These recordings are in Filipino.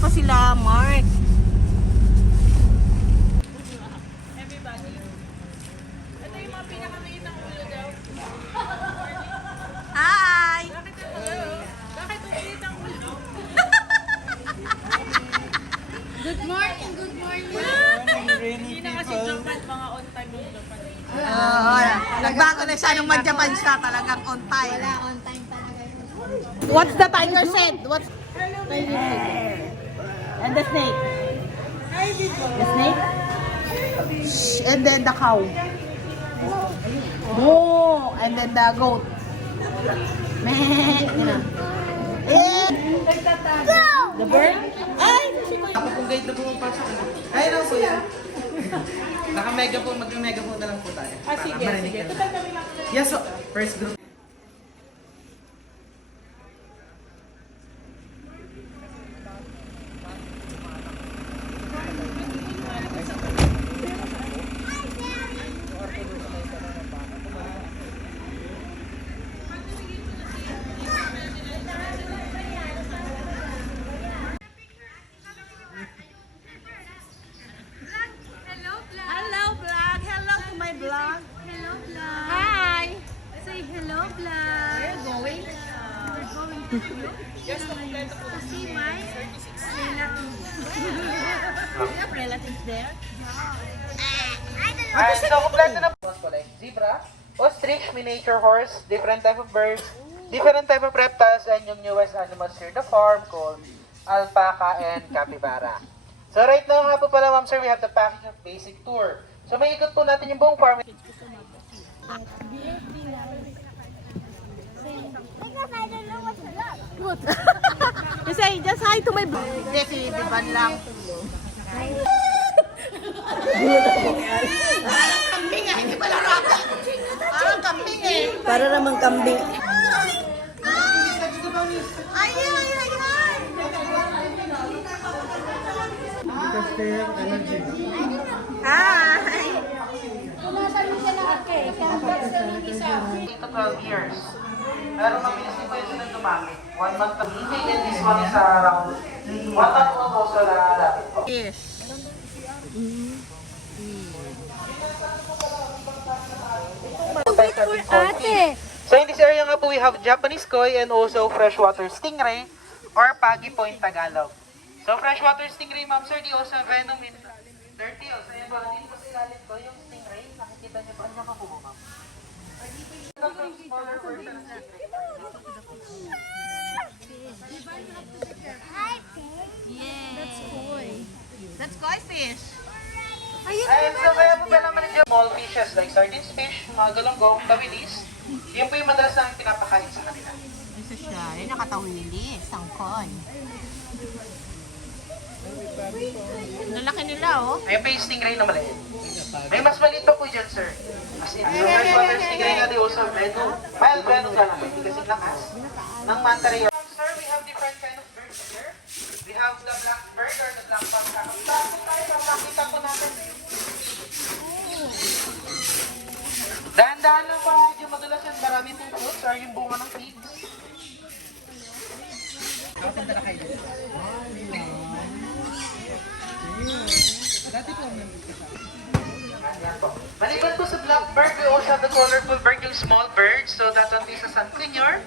pa sila, Mark. Everybody. Ito yung mga pinakamaliit ng ulo daw. Hi! Bakit umilit ang ulo? Good morning, good morning. Hindi na kasi Japan, mga on time yung Japan. Nagbago na siya nung mag-Japan siya, talagang on time. Wala, on time talaga yun. What's the tiger said? What's... And the snake? The snake? And then the cow. Moo! And then the goat. Meh! Go! The bird? Ay! Ako pong guide na pumapasok. Ay, lang po yan. Naka-megaphone, mag-megaphone na lang po tayo. Sige, sige. Total kami lang. Yes, so, first group. Hello, vlog! Hello to my vlog! Hello, vlog. Hi! Say hello, vlog. We're going. We're going to see my relatives. We have relatives there. Alright, so kompleto na po. Like zebra, ostrich, miniature horse, different type of birds, different type of reptiles, and yung newest animals here in the farm called alpaca and capybara. So right now nga po pala, ma'am sir, we have the package of basic tour. So may ikot po natin yung buong farm. You say, just hi to my vlog. Hindi, si Biban lang. Parang kambing eh, hindi pala rabbit. Parang kambing eh. Para namang kambing. Ay, ay, ay, ay. Because they have energy. Hi. To 12 years. Pero mabilis din po yun sila dumami. 1 month na bibig and this one is around 1 month old also na lapit po. Yes. Ate! So in this area nga po we have Japanese koi and also freshwater stingray or Pagi Point Tagalog. So freshwater stingray, ma'am sir, di also venom in 30 also. Ayan po, dito po sa ilalim ko yung stingray. Nakikita niyo po, ano ka po ma'am? Smaller version of stingray. That's koi fish. Ayun, so kaya po ba naman yung small fishes like sardines fish, mga galunggong, tawilis. Yun po yung madalas namin pinapakain sa kanila. Isa siya, yung nakatawili, sangkon. Lalaki nila, oh. Ayun pa yung stingray na maliit. May mas maliit pa po dyan, sir. As in, yung freshwater stingray nga di also venom. Mild venom ka lang, hindi kasi lakas. Ng manta ray. Sir, we have different kind of birds here. We have the blackbird or the black panther. Nakita po natin. Dahan-dahan lang po, medyo madulas yan. Marami itong fruits or yung bunga ng figs. Nakatanda na kayo. Maliban po sa blackbird, we also have the colorful bird, yung small bird. So that one is a sun quinure.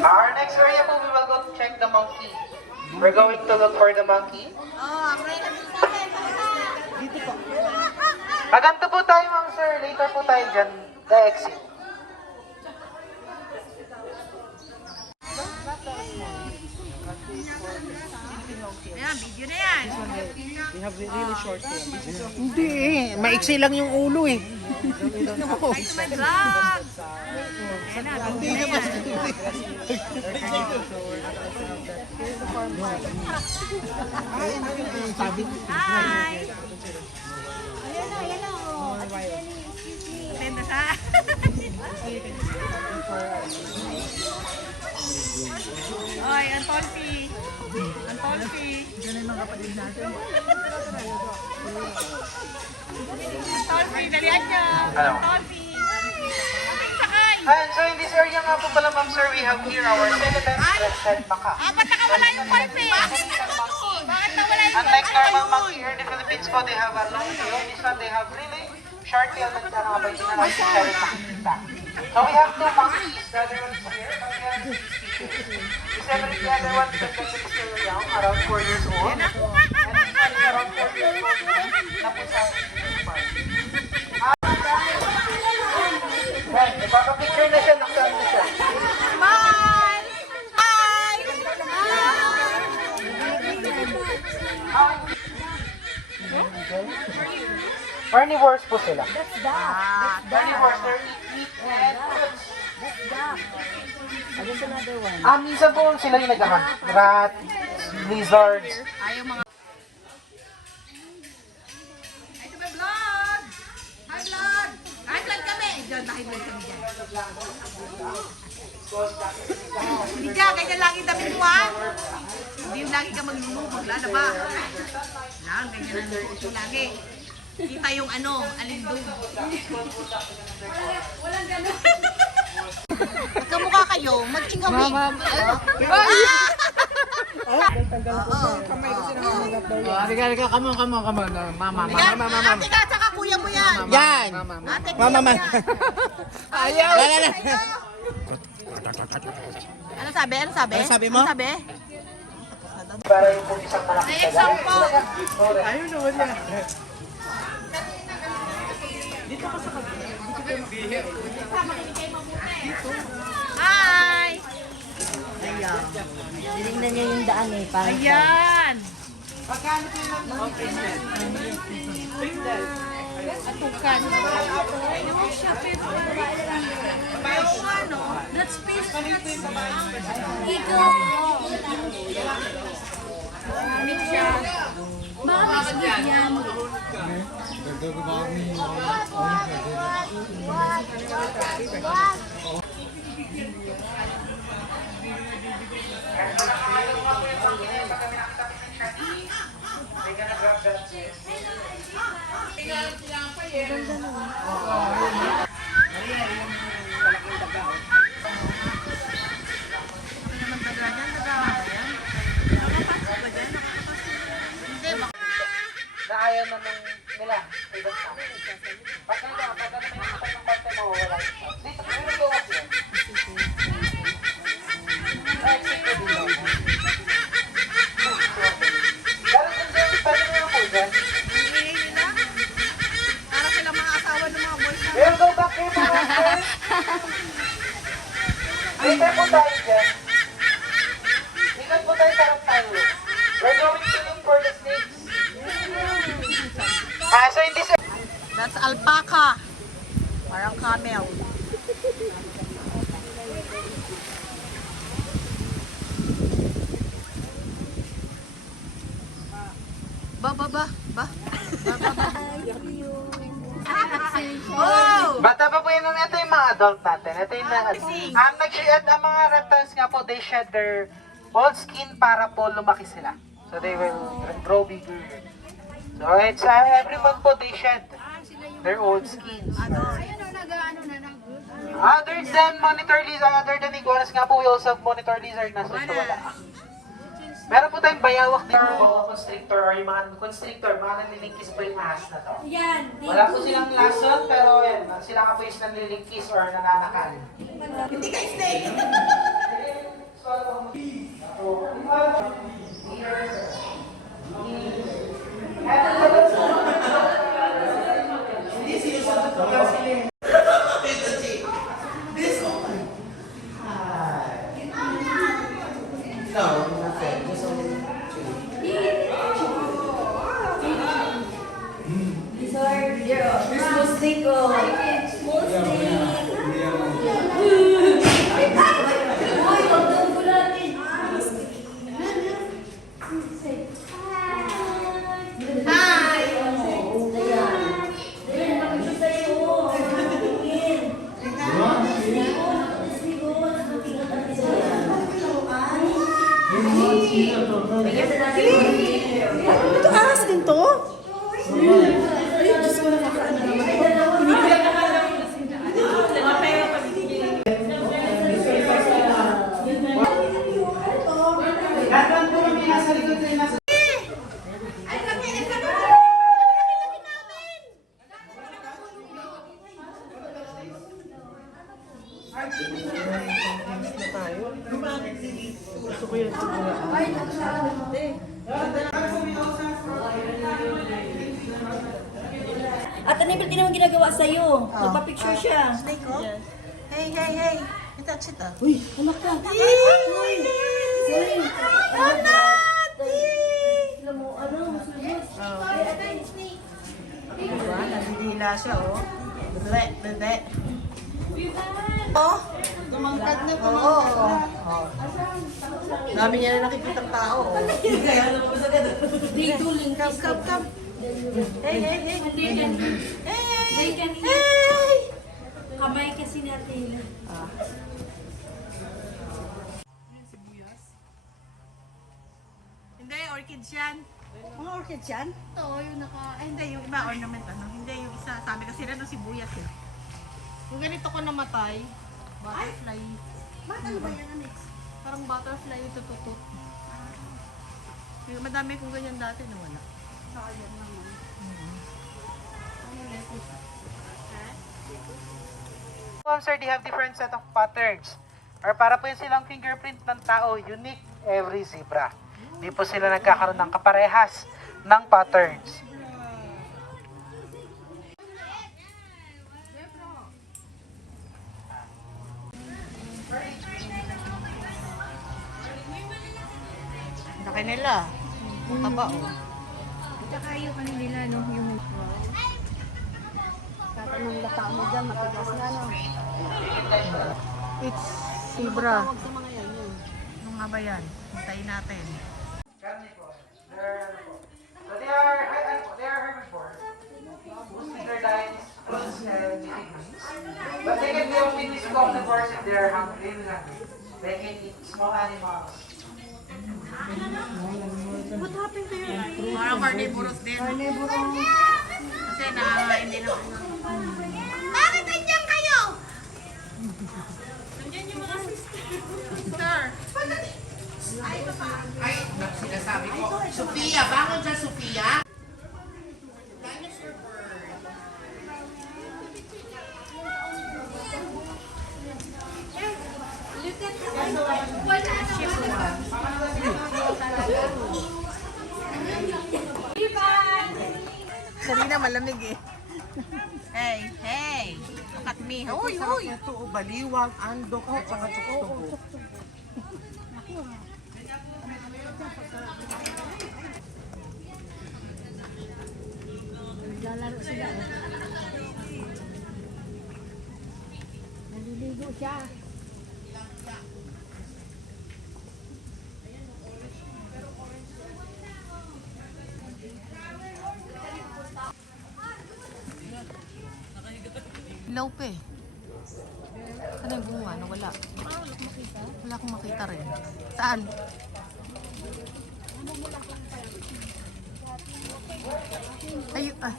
Our next area po, we will go to check the monkey. We're going to look for the monkey. Oh, ang relative sa akin. Dito po. Maganto po tayo, ma'am sir. Later po tayo dyan. The exit. Ayan, video na yan. We have really short hair. Hindi eh. Maiksi lang yung ulo eh. Hi to my vlog. Ayan na, video na yan. Hi. Ayan na, oh. Tenda siya. Oy, Antolfi. Antolfi. Diyan ang mga kapatid natin. Antolfi, dalihan niyo. Ano? Antolfi. Sakay, sakay. And so in this area nga po pala, ma'am sir, we have here our Philippines red-head macaque. Ba't nakawala yung pulpit? Bakit nawala yung Unlike normal monkey here in the Philippines po, they have a long tail. This one, they have really short tail na nakakabay din na natin siya rin makikita. So we have two monkeys. The other one is here, but we have six species. This the other one is still young, around 4 years old. And this one is around 4 years old. Tapos sa park. Right, ipapapicture na siya, nakasaan na siya. Bye! Bye! Carnivores po sila. Carnivores, they're eat and fruits. Minsan po sila yung nag-hunt. Rat, lizards. Ayaw mga... Ay, ito ba vlog? Hi vlog! Hi vlog kami! Diyan, hi vlog kami dyan. Hindi dyan, ganyan lagi damit mo ha? Hindi yung lagi ka maglulong, maglalaba. Lang, ganyan ang ito lagi. Kita yung ano, alindong. Walang gano'n. Magkamukha kayo, mag-chingawin. Halika, come on. Mama. Ate ka, tsaka kuya mo yan. Yan! Ate, Mama. kuya mo yan. Ayaw! Ano sabi? Ano sabi mo? Ano sabi? Para yung po isang malaki. May example. Ayaw naman yan. Hi! Tinignan niya yung daan eh. Parang Ayan! Atukan. Let's face Na ayaw na nila. Pag may nakapag ng parte mo, wala. Dito, meron go up yan. Ay, sige dito. Galing din dyan, pwede mo yung po dyan. Hihingay nila. Para sila mga asawa ng mga boys na. We'll go back here, mga friends. Later po tayo dyan. Ikot po tayo sarap tayo. We're going to look for the snakes. So in this That's alpaca. Parang camel. Ba. Oh! Bata pa po yun. Ito yung mga adult natin. Ito yung nag-shed, ang mga reptiles nga po, they shed their old skin para po lumaki sila. So they will grow bigger. So it's every month po they shed their old skins. Other than monitor lizard, other than iguanas nga po, we also have monitor lizard na susawala. Meron po tayong bayawak din o constrictor or yung mga constrictor, mga nanlilingkis po yung ahas na to. Wala po silang lason, pero yan, sila nga po yung nanlilingkis or nananakal. Hindi ka snake! Ito ahas din to? Ay, Diyos ko nakakaano naman. Siyempre, di naman ginagawa sa'yo. Nagpa-picture siya. Snake, oh. Hey, hey, hey. Ito, chita. Uy, anak ka. Uy! Alam mo, ano, musulmos. Diba? Nandidila siya, oh. Bebe, bebe. Oh, tumangkad na, tumangkad na. Oh. Dami niya na nakikitang tao, oh. Come, come, come. Hey, hey, hey. Hey, hey. Kamay kasi natin. Hindi, orchids yan. Mga orchids yan? Ito, yung hindi, yung iba ornament, hindi, yung isa, sabi kasi na sibuyas eh. Yung ganito ko namatay, butterfly. Ano ba yan, Alex? Parang butterfly yung tututot. Yung madami kong ganyan dati, nawala. Sayang naman. Ma'am sir, they have different set of patterns. Or para po yun silang fingerprint ng tao, unique every zebra. Hindi po sila nagkakaroon ng kaparehas ng patterns. Laki nila. Ang taba, oh. Tsaka yung ano nila, no, yung... Tatanong lata mo dyan, matigas na, no? It's zebra. Tawag sa mga yan, yun. Ano nga ba yan? Hintayin natin. So they are herbivores. Mostly their diet is fruits and legumes. But they can be only omnivores if they are hungry. They can eat small animals. Parang carnivorous din. Kasi nakakain din ako. Bakit nandiyan kayo? Nandiyan yung mga sister. Ay, sinasabi ko. Sophia, bangon dyan, Sophia. Dinosaur bird. Kanina malamig eh. Hey, hey! Look at me. Uy, uy! Ito, baliwag, andok, at saka tuktubo. Naglalaro sila, eh. Naliligo siya. Ilaw pa eh. Ano yung bunga? Nawala. Wala akong makita rin. Saan? Ay, ah.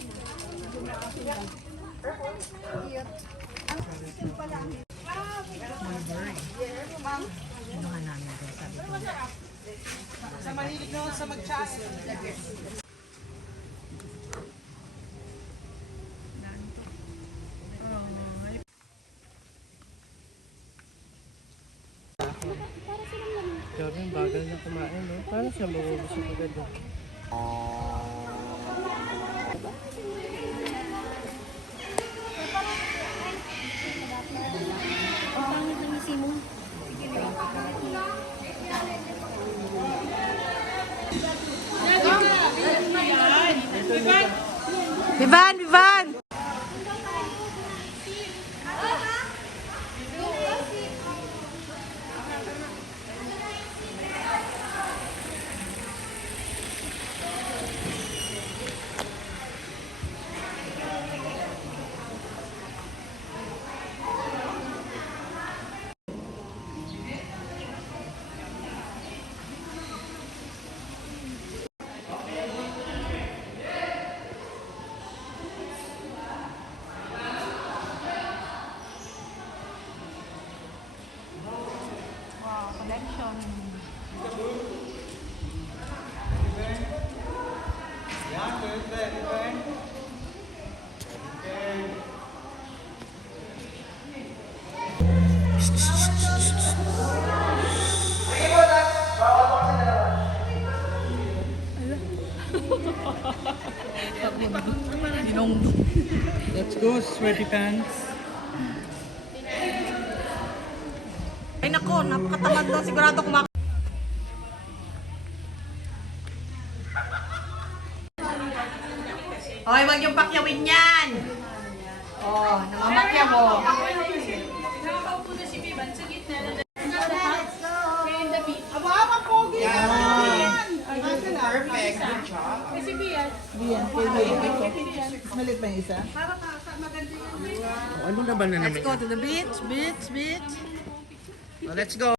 Kinuha namin doon. Sabi ko. Sa mahilig na sa mag-chas. Grabe, bagal na kumain, no? Paano siya mabubusog agad, no? Ang pangit ng isi mo. Vivan! Vivan! Wow, collection. Nung Let's go, sweaty pants. ay nako, napakatamad daw. Sigurado kumak... Hoy, wag yung pakyawin yan. Oh, namamakya mo. Perfect. Good job. Malit ba yung isa? Ano na ba na Let's go to the beach, beach, beach. Let's go.